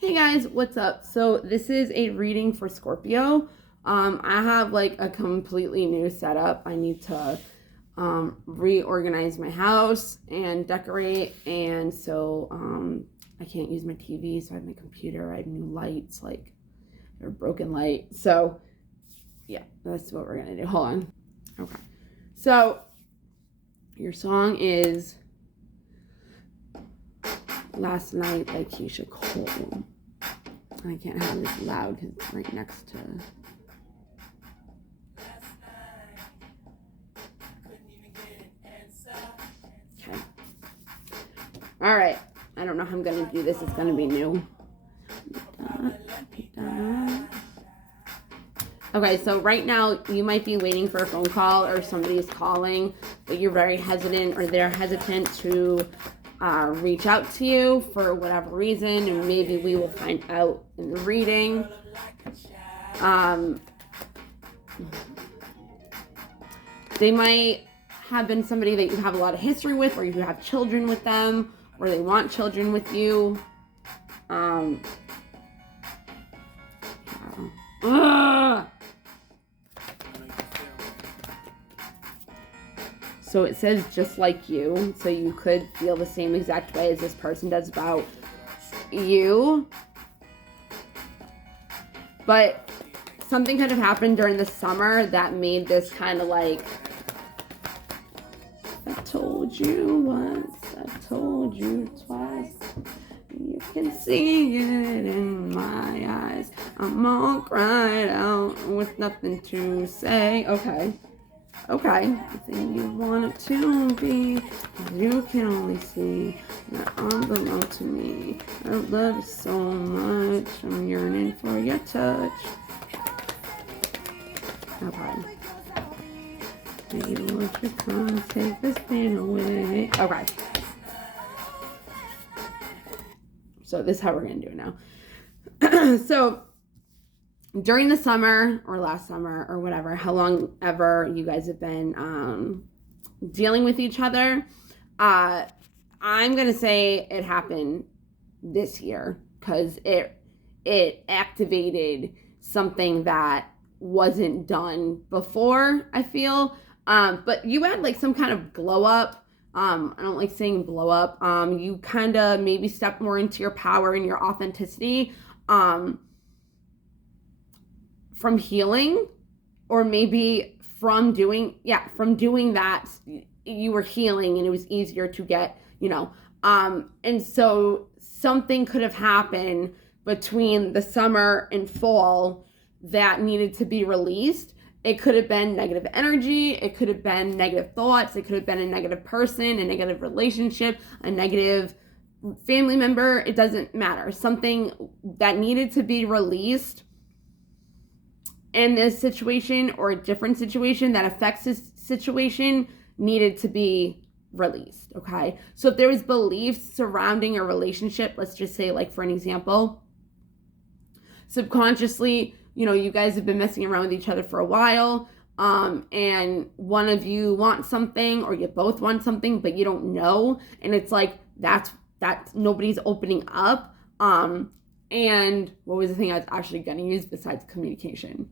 Hey guys, what's up? So this is a reading for Scorpio. I have like a completely new setup. I need to reorganize my house and decorate, and so I can't use my TV, so I have my computer. I have new lights, like a broken light. So yeah, that's what we're gonna do. Hold on. Okay. So your song is Last Night by Keisha Cole. I can't have this loud because it's right next to. Okay. All right. I don't know how I'm going to do this. It's going to be new. Okay, so right now you might be waiting for a phone call or somebody is calling, but you're very hesitant or they're hesitant to reach out to you for whatever reason, and maybe we will find out in the reading. They might have been somebody that you have a lot of history with, or you have children with them, or they want children with you. So it says just like you, so you could feel the same exact way as this person does about you. But something could have happened during the summer that made this kind of like, I told you once, I told you twice, you can see it in my eyes, I'm all cried out with nothing to say. Okay, the thing you want it to be, you can only see that I belong to me. I love you so much, I'm yearning for your touch. Okay. Maybe won't you come take this pain away? Okay. So this is how we're gonna do it now. So during the summer or last summer or whatever, how long ever you guys have been dealing with each other, I'm gonna say it happened this year because it activated something that wasn't done before, I feel. But you had like some kind of glow up. I don't like saying blow up. You kind of maybe stepped more into your power and your authenticity. From healing, or maybe from doing that, you were healing and it was easier to get, and so something could have happened between the summer and fall that needed to be released. It could have been negative energy, it could have been negative thoughts, it could have been a negative person, a negative relationship, a negative family member. It doesn't matter. Something that needed to be released in this situation or a different situation that affects this situation needed to be released. Okay, so if there was beliefs surrounding a relationship, let's just say, like, for an example, subconsciously, you guys have been messing around with each other for a while, and one of you wants something, or you both want something, but you don't know, and it's like that's nobody's opening up. And what was the thing I was actually going to use besides communication?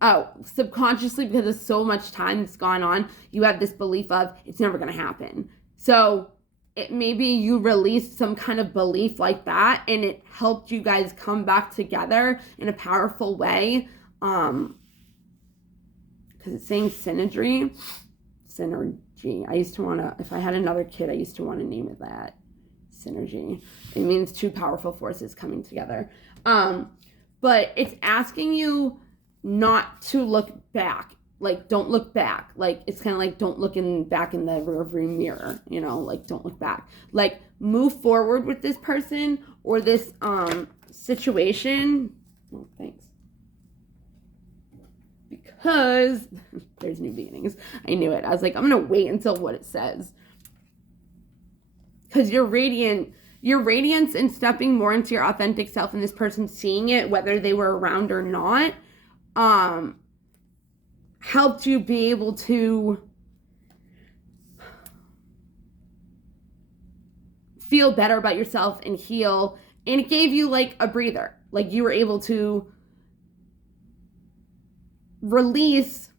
Oh, subconsciously, because of so much time that's gone on, you have this belief of it's never going to happen. So maybe you released some kind of belief like that, and it helped you guys come back together in a powerful way. Because it's saying synergy. I used to want to, if I had another kid, I used to want to name it that. Synergy. It means two powerful forces coming together. But it's asking you not to look back. Like, don't look back. Like, it's kind of like don't look back in the rearview mirror, like, don't look back. Like, move forward with this person or this situation. Oh, thanks. Because there's new beginnings. I knew it. I was like, I'm going to wait until what it says. Because your radiance and stepping more into your authentic self and this person seeing it, whether they were around or not, helped you be able to feel better about yourself and heal. And it gave you like a breather. Like you were able to release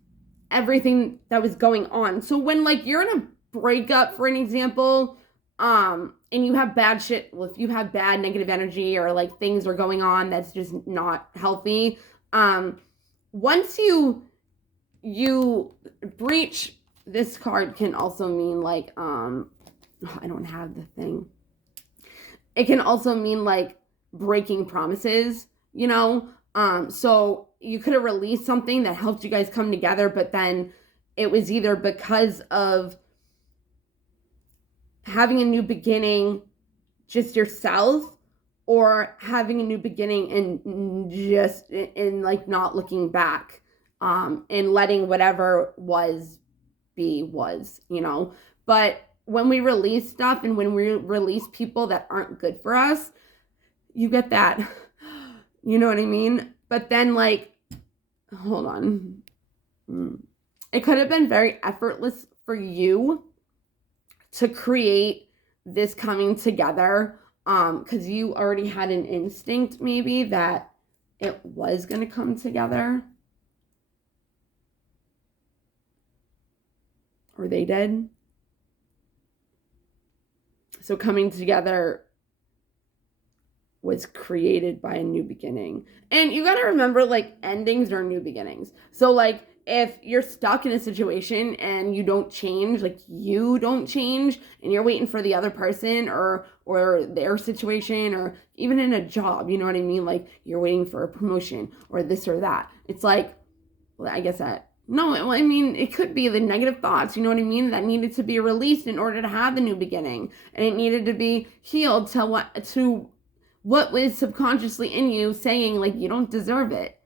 everything that was going on. So when like you're in a breakup, for an example, and you have bad shit, well, if you have bad negative energy or like things are going on that's just not healthy, once you breach, this card can also mean like I don't have the thing. It can also mean like breaking promises, you know? So you could have released something that helped you guys come together, but then it was either because of having a new beginning just yourself, or having a new beginning and just in like not looking back, and letting whatever was be was, you know? But when we release stuff and when we release people that aren't good for us, you get that, you know what I mean? But then like, hold on. It could have been very effortless for you to create this coming together, because you already had an instinct maybe that it was going to come together. Or they did. So coming together was created by a new beginning. And you got to remember, like, endings are new beginnings. So like if you're stuck in a situation and you don't change, like you don't change, and you're waiting for the other person or their situation, or even in a job, you know what I mean? Like you're waiting for a promotion or this or that. It's like, well, I guess that, no, I mean, it could be the negative thoughts, you know what I mean, that needed to be released in order to have the new beginning. And it needed to be healed to what was subconsciously in you saying, like, you don't deserve it.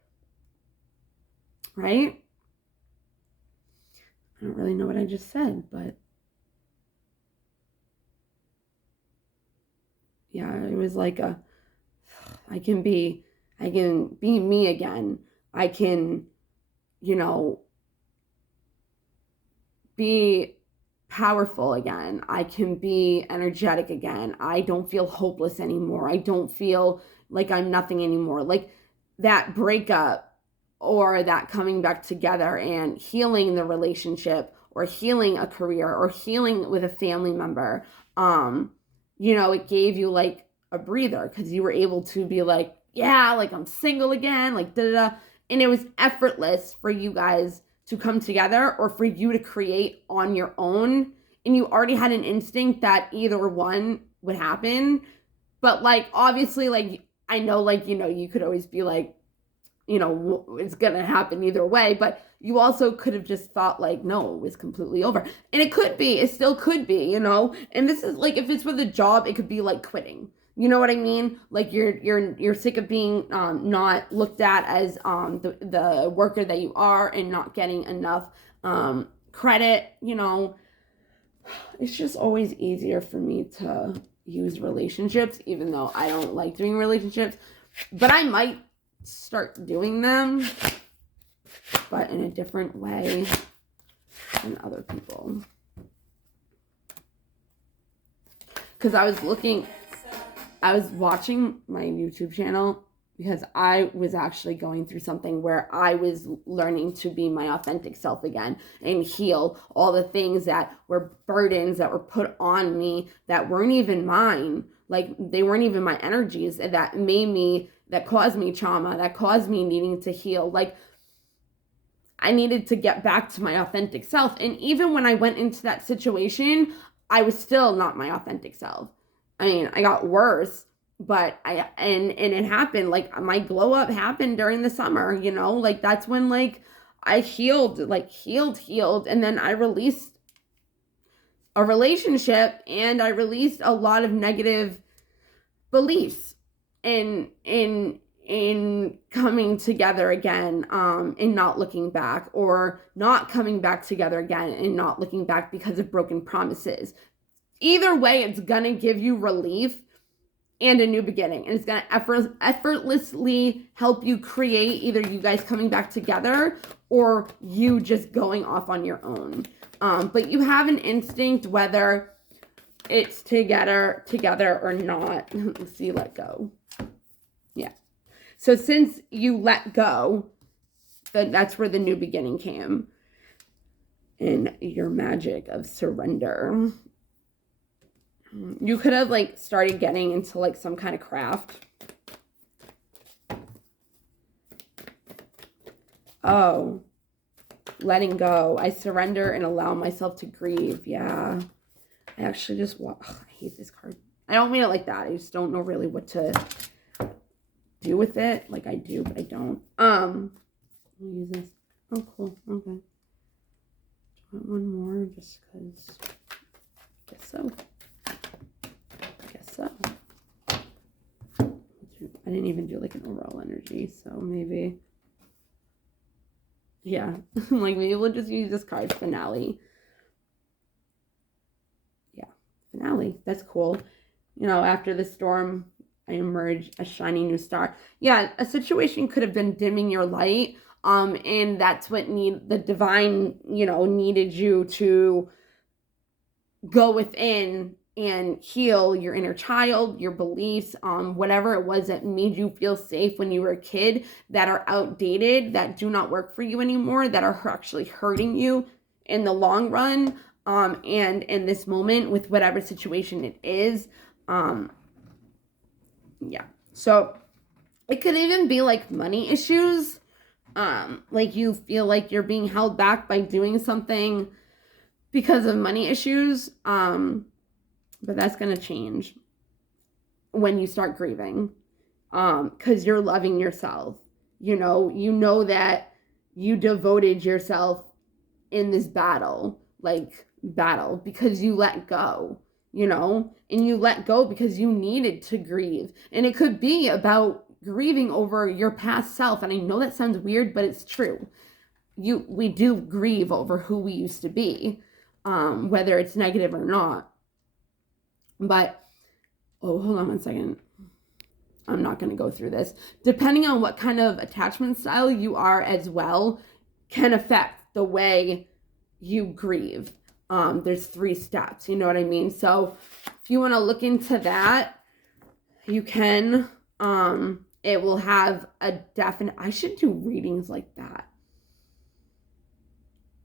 Right? I don't really know what I just said, but yeah, it was like I can be me again. I can, you know, be powerful again. I can be energetic again. I don't feel hopeless anymore. I don't feel like I'm nothing anymore. Like that breakup or that coming back together and healing the relationship or healing a career or healing with a family member, you know, it gave you like a breather because you were able to be like, yeah, like I'm single again, like da-da-da. And it was effortless for you guys to come together or for you to create on your own. And you already had an instinct that either one would happen. But like, obviously, like, I know, like, you know, you could always be like, you know, it's going to happen either way. But you also could have just thought like, no, it was completely over. And it could be, it still could be, you know. And this is like, if it's with a job, it could be like quitting. You know what I mean? Like you're sick of being not looked at as the worker that you are and not getting enough credit, you know. It's just always easier for me to use relationships, even though I don't like doing relationships. But I might start doing them, but in a different way than other people. Because I was watching my YouTube channel because I was actually going through something where I was learning to be my authentic self again and heal all the things that were burdens that were put on me that weren't even mine. Like they weren't even my energies that caused me trauma, that caused me needing to heal. Like I needed to get back to my authentic self. And even when I went into that situation, I was still not my authentic self. I mean, I got worse, but and it happened, like my glow up happened during the summer, you know, like that's when like I healed. And then I released a relationship and I released a lot of negative beliefs in coming together again, and not looking back, or not coming back together again and not looking back because of broken promises. Either way, it's going to give you relief and a new beginning. And it's going to effortlessly help you create either you guys coming back together or you just going off on your own. But you have an instinct whether it's together or not. Let's see, let go. Yeah. So since you let go, that's where the new beginning came. In your magic of surrender. You could have like started getting into like some kind of craft. Oh, letting go. I surrender and allow myself to grieve. Yeah. I actually just I hate this card. I don't mean it like that. I just don't know really what to do with it. Like I do, but I don't. I'll use this. Oh, cool. Okay. One more just because. Guess so. I didn't even do like an overall energy, so maybe. Yeah, like maybe we'll just use this card, finale. Yeah, finale. That's cool. You know, after the storm, I emerge a shiny new star. Yeah, a situation could have been dimming your light. And that's what the divine, needed you to go within and heal your inner child, your beliefs, whatever it was that made you feel safe when you were a kid, that are outdated, that do not work for you anymore, that are actually hurting you in the long run, and in this moment with whatever situation it is. Yeah. So it could even be like money issues. Like you feel like you're being held back by doing something because of money issues. But that's going to change when you start grieving. Because you're loving yourself. You know that you devoted yourself in this battle, because you let go, and you let go because you needed to grieve. And it could be about grieving over your past self. And I know that sounds weird, but it's true. We do grieve over who we used to be, whether it's negative or not. But, hold on one second. I'm not going to go through this. Depending on what kind of attachment style you are as well, can affect the way you grieve. There's 3 steps, you know what I mean? So if you want to look into that, you can. It will have a definite, I should do readings like that.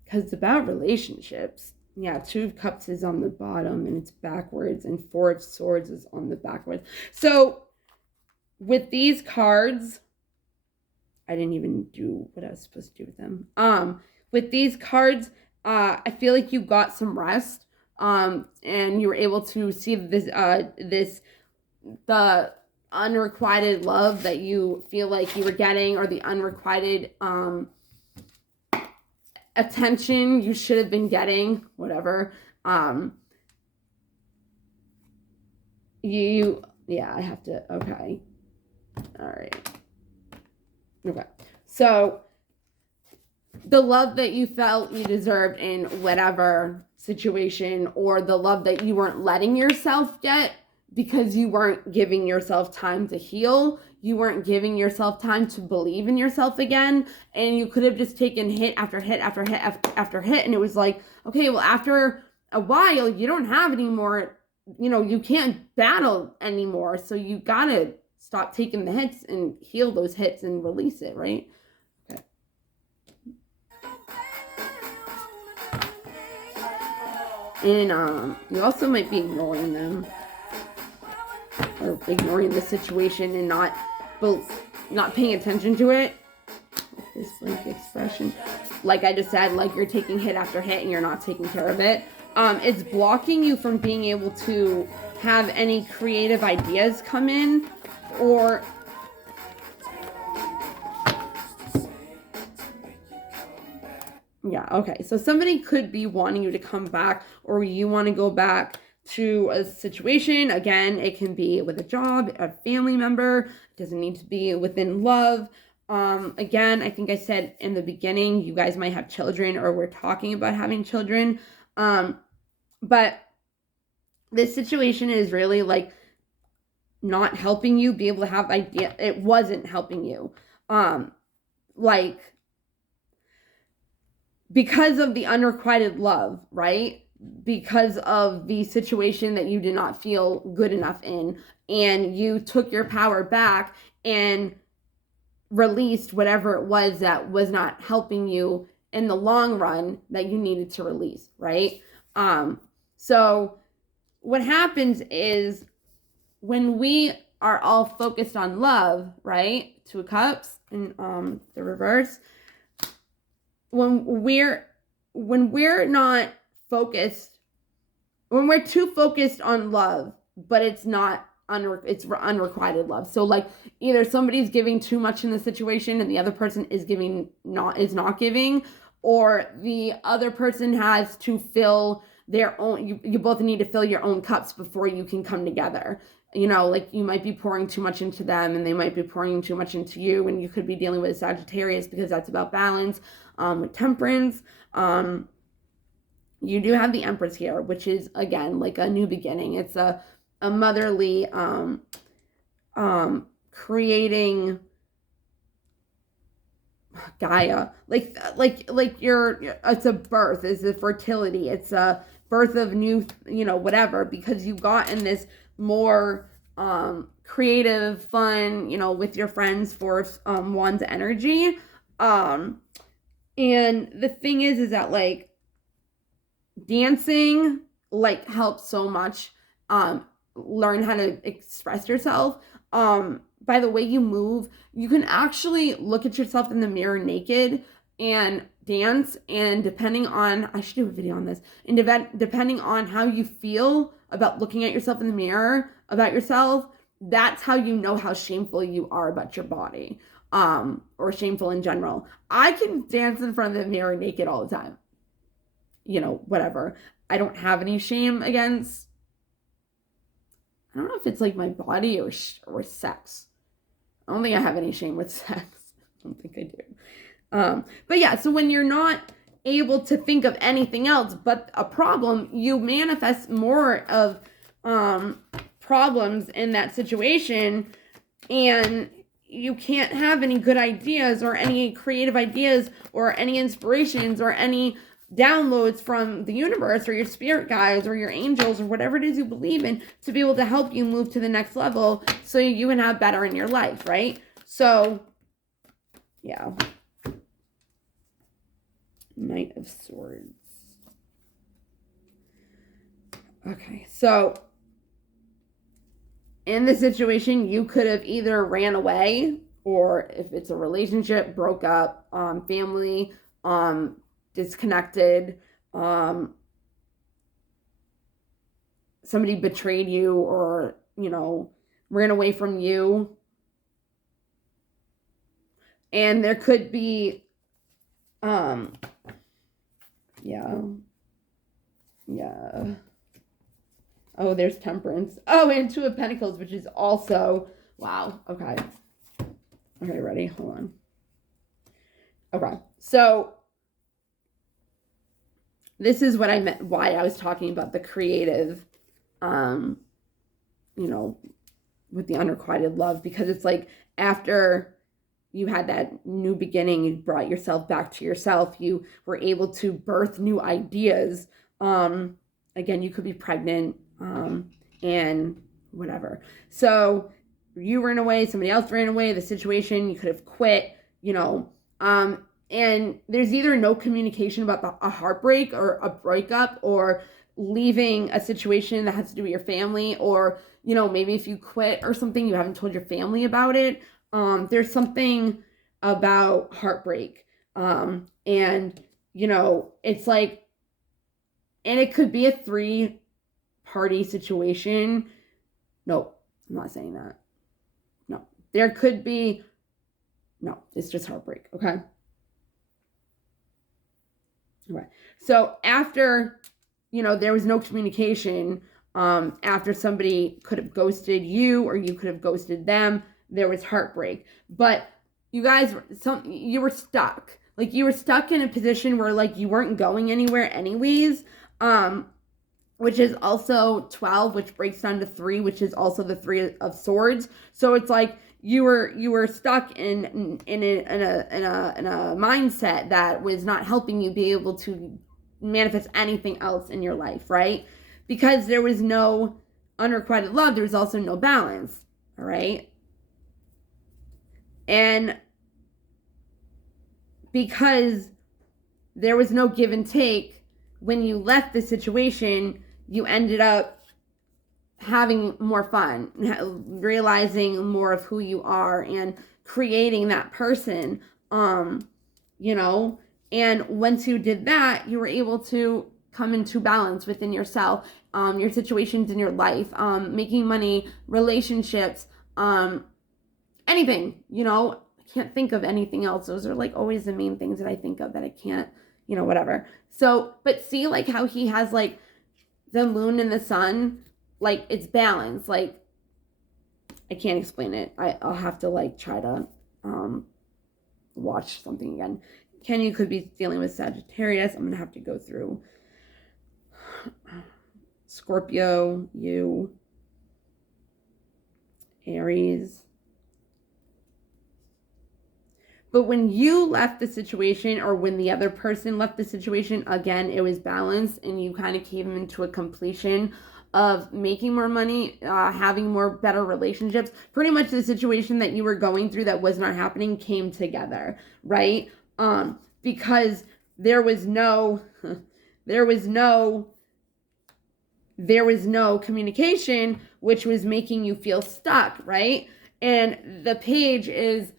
Because it's about relationships. Yeah, 2 of Cups is on the bottom and it's backwards, and 4 of Swords is on the backwards. So with these cards, I didn't even do what I was supposed to do with them. With these cards, I feel like you got some rest, and you were able to see the unrequited love that you feel like you were getting, or the unrequited attention you should have been getting, whatever. I have to, okay. All right. Okay. So the love that you felt you deserved in whatever situation, or the love that you weren't letting yourself get because you weren't giving yourself time to heal, you weren't giving yourself time to believe in yourself again, and you could have just taken hit after hit after hit after hit, and it was like, okay, well, after a while, you don't have any more, you can't battle anymore, so you gotta stop taking the hits and heal those hits and release it, right? Okay. And you also might be ignoring them, or ignoring the situation and not paying attention to it. This blank expression, like I just said, like you're taking hit after hit and you're not taking care of it. It's blocking you from being able to have any creative ideas come in, or yeah, okay. So somebody could be wanting you to come back, or you want to go back to a situation. Again, it can be with a job, a family member. It doesn't need to be within love. Again, I think I said in the beginning, you guys might have children, or we're talking about having children. But this situation is really like not helping you be able to have idea. It wasn't helping you. Like, because of the unrequited love, right? because of the situation that you did not feel good enough in, and you took your power back and released whatever it was that was not helping you in the long run that you needed to release, right? So what happens is when we are all focused on love, right? Two of Cups and the reverse. When we're not focused, when we're too focused on love, but it's not it's unrequited love. So like either somebody's giving too much in the situation and the other person is not giving, or the other person has to fill their own, you both need to fill your own cups before you can come together. You know, like you might be pouring too much into them and they might be pouring too much into you, and you could be dealing with Sagittarius because that's about balance. With Temperance, you do have the Empress here, which is again like a new beginning. It's a motherly creating Gaia, like your it's a birth, it's a fertility, it's a birth of new, you know, whatever, because you got in this more creative, fun, you know, with your friends for one's energy. And the thing is that like dancing like helps so much learn how to express yourself. By the way you move, you can actually look at yourself in the mirror naked and dance, and depending on, I should do a video on this, and depending on how you feel about looking at yourself in the mirror about yourself, that's how you know how shameful you are about your body, or shameful in general. I can dance in front of the mirror naked all the time, you know, whatever. I don't have any shame against, I don't know if it's like my body or sex. I don't think I have any shame with sex. I don't think I do. But yeah, so when you're not able to think of anything else but a problem, you manifest more of problems in that situation, and you can't have any good ideas or any creative ideas or any inspirations or any downloads from the universe or your spirit guides or your angels or whatever it is you believe in to be able to help you move to the next level so you can have better in your life, right? So yeah, Knight of Swords. Okay, so in this situation you could have either ran away, or if it's a relationship, broke up, family, disconnected, somebody betrayed you, or, you know, ran away from you. And there could be oh, there's Temperance. Oh, and Two of Pentacles, which is also, wow, okay, ready, hold on. Okay, so this is what I meant, why I was talking about the creative, you know, with the unrequited love, because it's like after you had that new beginning, you brought yourself back to yourself, you were able to birth new ideas. Again, you could be pregnant, and whatever. So you ran away, somebody else ran away, the situation, you could have quit, you know, and there's either no communication about a heartbreak or a breakup or leaving a situation that has to do with your family, or, you know, maybe if you quit or something, you haven't told your family about it. There's something about heartbreak. And, you know, it's like, and it could be a 3-party situation. No, I'm not saying that. No, there could be, no, it's just heartbreak. Okay. Okay. So after, you know, there was no communication, after somebody could have ghosted you or you could have ghosted them, there was heartbreak. But you guys, you were stuck. Like you were stuck in a position where like you weren't going anywhere anyways, which is also 12, which breaks down to 3, which is also the 3 of Swords. So it's like you were stuck in a mindset that was not helping you be able to manifest anything else in your life, right? Because there was no unrequited love, there was also no balance, all right? And because there was no give and take, when you left the situation, you ended up having more fun, realizing more of who you are and creating that person, you know, and once you did that, you were able to come into balance within yourself, your situations in your life, making money, relationships, anything, you know. I can't think of anything else. Those are like always the main things that I think of that I can't, you know, whatever. So, but see like how he has like the moon and the sun, like it's balanced. Like I can't explain it. I'll have to like try to watch something again. Kenny could be dealing with Sagittarius. I'm gonna have to go through Scorpio, you, Aries. But when you left the situation, or when the other person left the situation, again, it was balanced, and you kind of came into a completion of making more money, having more better relationships. Pretty much the situation that you were going through that was not happening came together, right? Because there was no communication, which was making you feel stuck, right? And the page is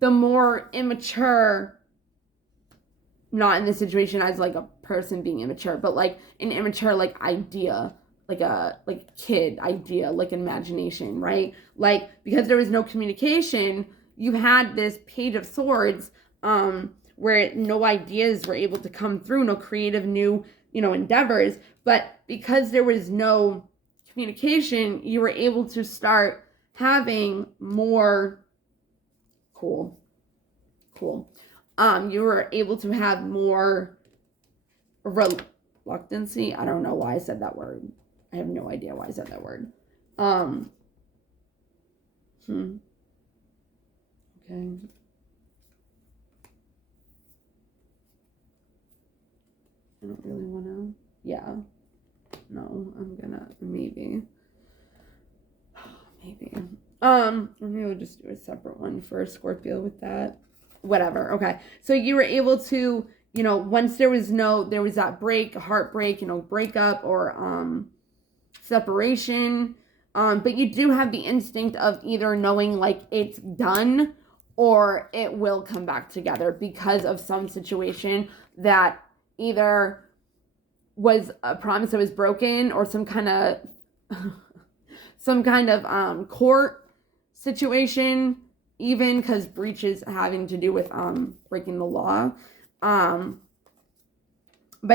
the more immature, not in this situation as like a person being immature, but like an immature like idea, like a kid idea, like imagination, right? Like because there was no communication, you had this Page of Swords where no ideas were able to come through, no creative new, you know, endeavors. But because there was no communication, you were able to start having more cool. You were able to have more reluctancy. I don't know why I said that word. I have no idea why I said that word. Okay. I don't really want to. Yeah. No, I'm gonna maybe. Maybe we'll just do a separate one for Scorpio with that. Whatever. Okay. So you were able to, you know, once there was that break, heartbreak, you know, breakup or separation. But you do have the instinct of either knowing like it's done or it will come back together because of some situation that either was a promise that was broken or some kind of court situation, even because breaches having to do with breaking the law. But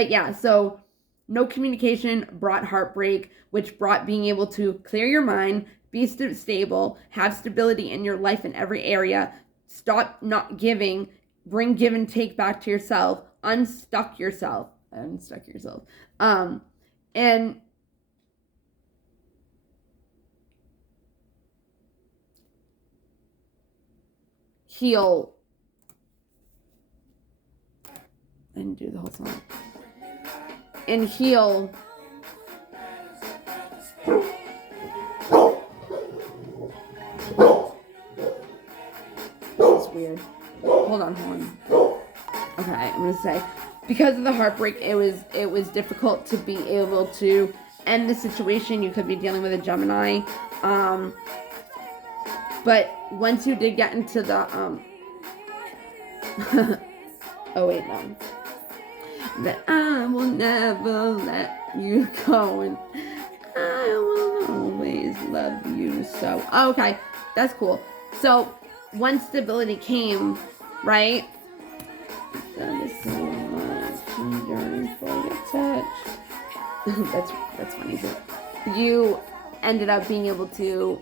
yeah, so no communication brought heartbreak, which brought being able to clear your mind, be stable, have stability in your life in every area, stop not giving, bring give and take back to yourself, unstuck yourself, and heal. I didn't do the whole song. And heal. It's weird. Hold on. Okay, I'm gonna say, because of the heartbreak, it was difficult to be able to end the situation. You could be dealing with a Gemini. But once you did get into the oh wait, no. That I will never let you go and I will always love you so. Oh, okay, that's cool. So once stability came, right? That is so much yearning for your touch. that's funny. You ended up being able to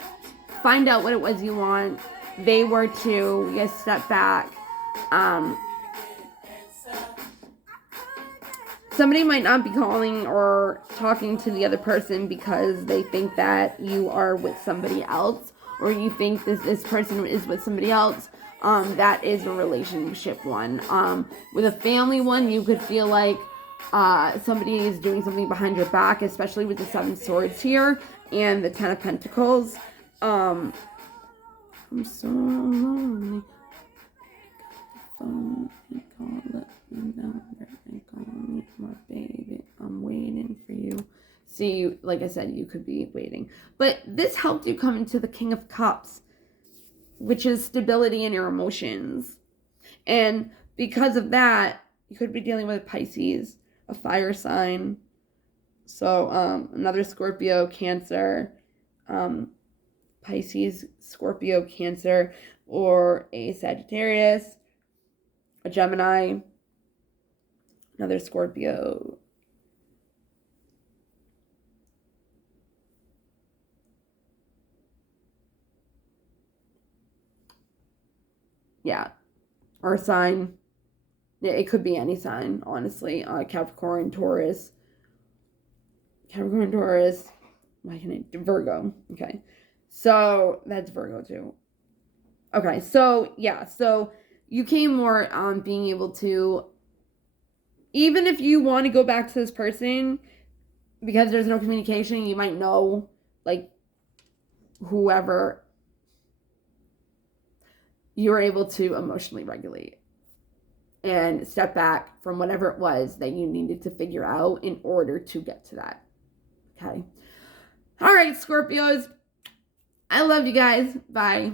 find out what it was you want. They were too. You guys step back. Somebody might not be calling or talking to the other person because they think that you are with somebody else, or you think this person is with somebody else. That is a relationship one. With a family one, you could feel like somebody is doing something behind your back, especially with the Seven Swords here and the Ten of Pentacles. I'm so lonely. Phone and call, let me know and call me, my baby. I'm waiting for you. See, like I said, you could be waiting. But this helped you come into the King of Cups, which is stability in your emotions. And because of that, you could be dealing with Pisces, a fire sign. So another Scorpio, Cancer, Pisces, Scorpio, Cancer, or a Sagittarius, a Gemini, another Scorpio. Yeah, Earth sign. Yeah, it could be any sign, honestly. Capricorn, Taurus. Why can I? Virgo. Okay. So that's Virgo too. Okay. So yeah. So you came more on being able to, even if you want to go back to this person, because there's no communication, you might know, like, whoever, you were able to emotionally regulate and step back from whatever it was that you needed to figure out in order to get to that. Okay. All right, Scorpios. I love you guys. Bye.